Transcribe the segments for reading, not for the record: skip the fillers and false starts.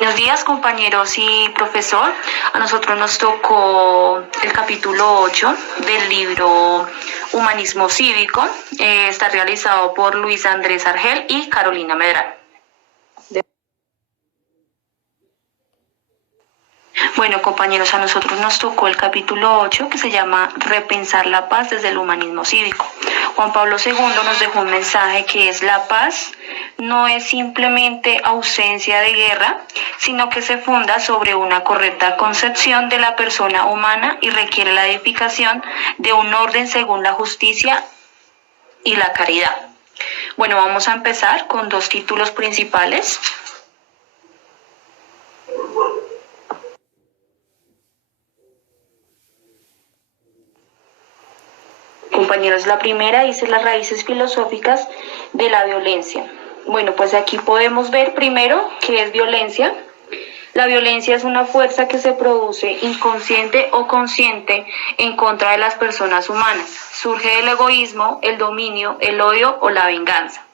Buenos días, compañeros y profesor. A nosotros nos tocó el capítulo 8 del libro Humanismo Cívico. Está realizado por Luis Andrés Argel y Carolina Medral. Bueno, compañeros, a nosotros nos tocó el capítulo 8 que se llama Repensar la paz desde el humanismo cívico. Juan Pablo II nos dejó un mensaje que es: la paz no es simplemente ausencia de guerra, sino que se funda sobre una correcta concepción de la persona humana y requiere la edificación de un orden según la justicia y la caridad. Bueno, vamos a empezar con dos títulos principales. Compañeros, la primera dice las raíces filosóficas de la violencia. Bueno, pues aquí podemos ver primero qué es violencia. La violencia es una fuerza que se produce inconsciente o consciente en contra de las personas humanas. Surge del egoísmo, el dominio, el odio o la venganza.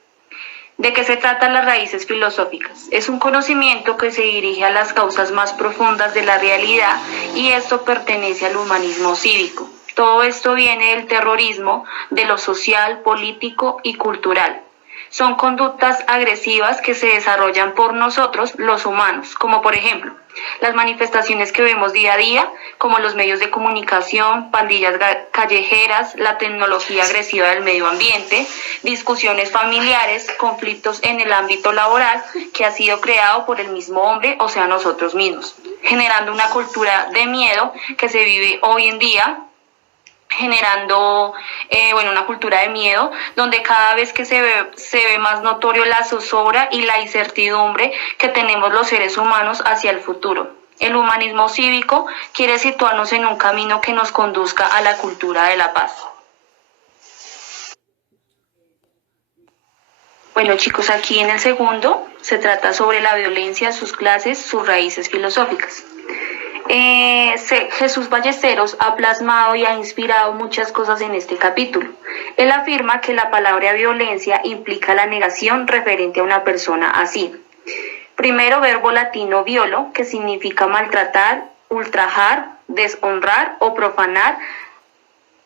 ¿De qué se tratan las raíces filosóficas? Es un conocimiento que se dirige a las causas más profundas de la realidad y esto pertenece al humanismo cívico. Todo esto viene del terrorismo, de lo social, político y cultural. Son conductas agresivas que se desarrollan por nosotros, los humanos, como por ejemplo, las manifestaciones que vemos día a día, como los medios de comunicación, pandillas callejeras, la tecnología agresiva del medio ambiente, discusiones familiares, conflictos en el ámbito laboral que ha sido creado por el mismo hombre, o sea, nosotros mismos, generando una cultura de miedo que se vive hoy en día, generando una cultura de miedo, donde cada vez que se ve más notorio la zozobra y la incertidumbre que tenemos los seres humanos hacia el futuro. El humanismo cívico quiere situarnos en un camino que nos conduzca a la cultura de la paz. Bueno, chicos, aquí en el segundo se trata sobre la violencia, sus clases, sus raíces filosóficas. Jesús Ballesteros ha plasmado y ha inspirado muchas cosas en este capítulo. Él afirma que la palabra violencia implica la negación referente a una persona así. Primero, verbo latino violo, que significa maltratar, ultrajar, deshonrar o profanar,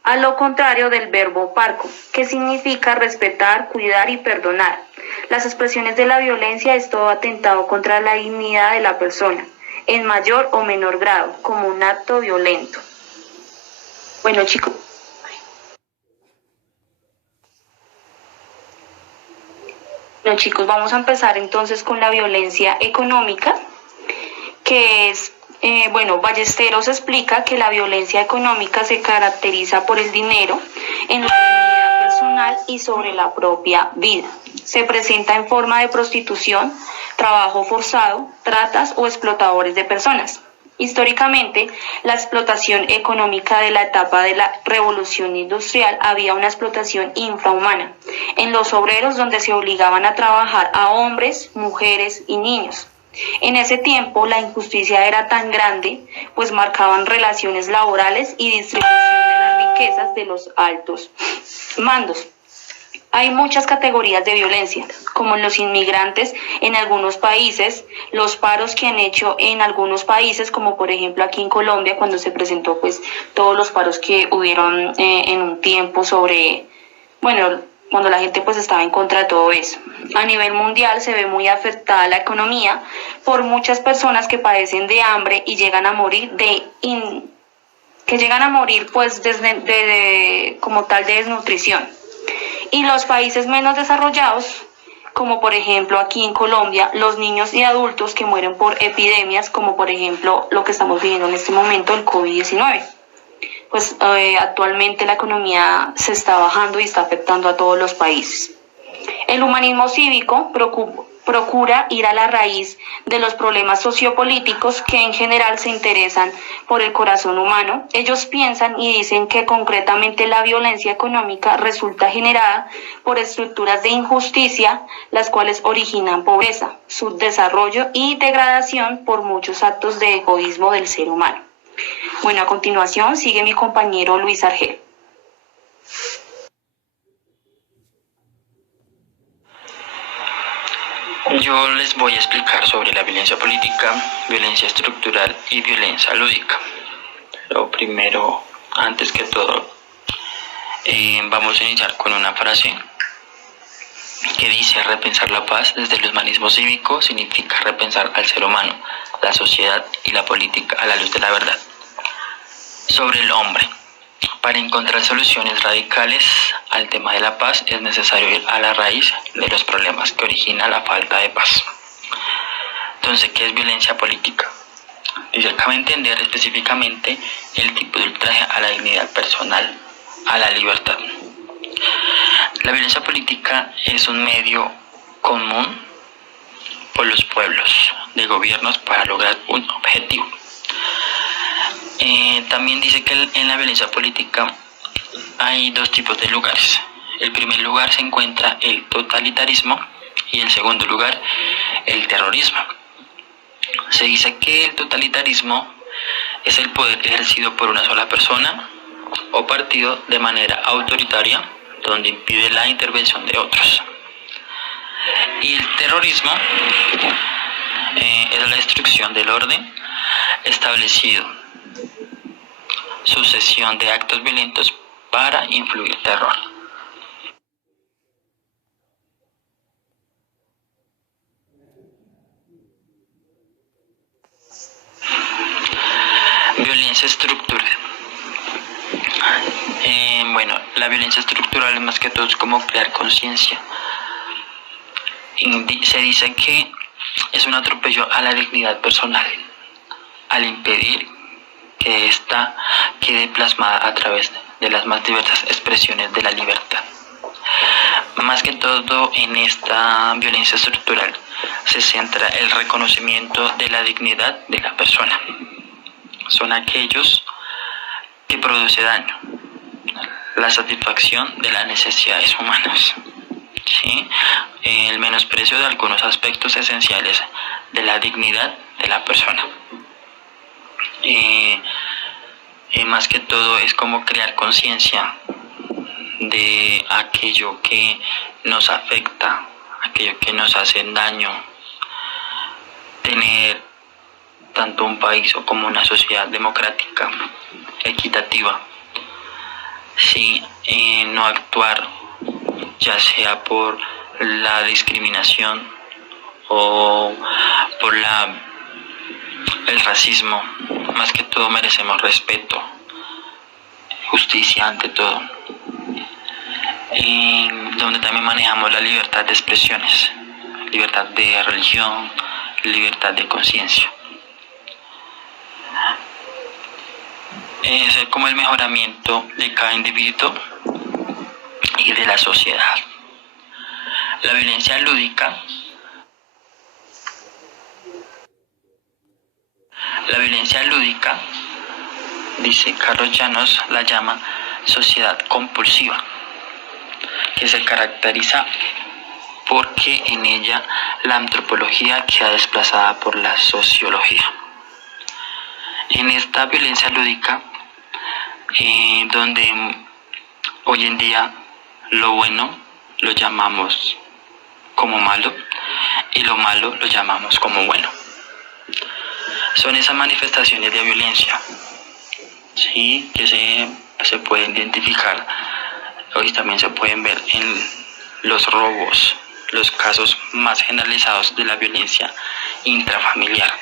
a lo contrario del verbo parco, que significa respetar, cuidar y perdonar. Las expresiones de la violencia es todo atentado contra la dignidad de la persona, en mayor o menor grado, como un acto violento. Bueno, chicos. Vamos a empezar entonces con la violencia económica, que es, Ballesteros explica que la violencia económica se caracteriza por el dinero en la dignidad personal y sobre la propia vida. Se presenta en forma de prostitución, trabajo forzado, tratas o explotadores de personas. Históricamente, la explotación económica de la etapa de la revolución industrial había una explotación infrahumana en los obreros, donde se obligaban a trabajar a hombres, mujeres y niños. En ese tiempo la injusticia era tan grande, pues marcaban relaciones laborales y distribución de las riquezas de los altos mandos. Hay muchas categorías de violencia, como los inmigrantes en algunos países, los paros que han hecho en algunos países, como por ejemplo aquí en Colombia, cuando se presentó pues todos los paros que hubieron en un tiempo cuando la gente pues estaba en contra de todo eso. A nivel mundial se ve muy afectada la economía por muchas personas que padecen de hambre y llegan a morir pues como tal de desnutrición. Y los países menos desarrollados, como por ejemplo aquí en Colombia, los niños y adultos que mueren por epidemias, como por ejemplo lo que estamos viviendo en este momento, el COVID-19. Pues actualmente la economía se está bajando y está afectando a todos los países. El humanismo cívico procura ir a la raíz de los problemas sociopolíticos que en general se interesan por el corazón humano. Ellos piensan y dicen que concretamente la violencia económica resulta generada por estructuras de injusticia, las cuales originan pobreza, subdesarrollo y degradación por muchos actos de egoísmo del ser humano. Bueno, a continuación sigue mi compañero Luis Argel. Yo les voy a explicar sobre la violencia política, violencia estructural y violencia lúdica. Pero primero, antes que todo, vamos a iniciar con una frase que dice: repensar la paz desde el humanismo cívico significa repensar al ser humano, la sociedad y la política a la luz de la verdad. Sobre el hombre. Para encontrar soluciones radicales al tema de la paz es necesario ir a la raíz de los problemas que origina la falta de paz. Entonces, ¿qué es violencia política? Dice, cabe entender específicamente el tipo de ultraje a la dignidad personal, a la libertad. La violencia política es un medio común por los pueblos de gobiernos para lograr un objetivo. También dice que en la violencia política hay dos tipos de lugares. El primer lugar se encuentra el totalitarismo y el segundo lugar el terrorismo. Se dice que el totalitarismo es el poder ejercido por una sola persona o partido de manera autoritaria, donde impide la intervención de otros. Y el terrorismo es la destrucción del orden establecido, sucesión de actos violentos para influir terror. Violencia estructural. La violencia estructural es más que todo como crear conciencia. Se dice que es un atropello a la dignidad personal, al impedir que ésta quede plasmada a través de las más diversas expresiones de la libertad. Más que todo en esta violencia estructural se centra el reconocimiento de la dignidad de la persona. Son aquellos que producen daño, la satisfacción de las necesidades humanas, ¿sí? El menosprecio de algunos aspectos esenciales de la dignidad de la persona. Más que todo es como crear conciencia de aquello que nos afecta, aquello que nos hace daño. Tener tanto un país o como una sociedad democrática, equitativa, sí, no actuar ya sea por la discriminación o por el racismo. Más que todo merecemos respeto, justicia ante todo, donde también manejamos la libertad de expresiones, libertad de religión, libertad de conciencia. Es como el mejoramiento de cada individuo y de la sociedad. La violencia lúdica. La violencia lúdica, dice Carlos Llanos, la llama sociedad compulsiva, que se caracteriza porque en ella la antropología queda desplazada por la sociología. En esta violencia lúdica, donde hoy en día lo bueno lo llamamos como malo y lo malo lo llamamos como bueno. Son esas manifestaciones de violencia, ¿sí?, que se pueden identificar. Hoy también se pueden ver en los robos, los casos más generalizados de la violencia intrafamiliar.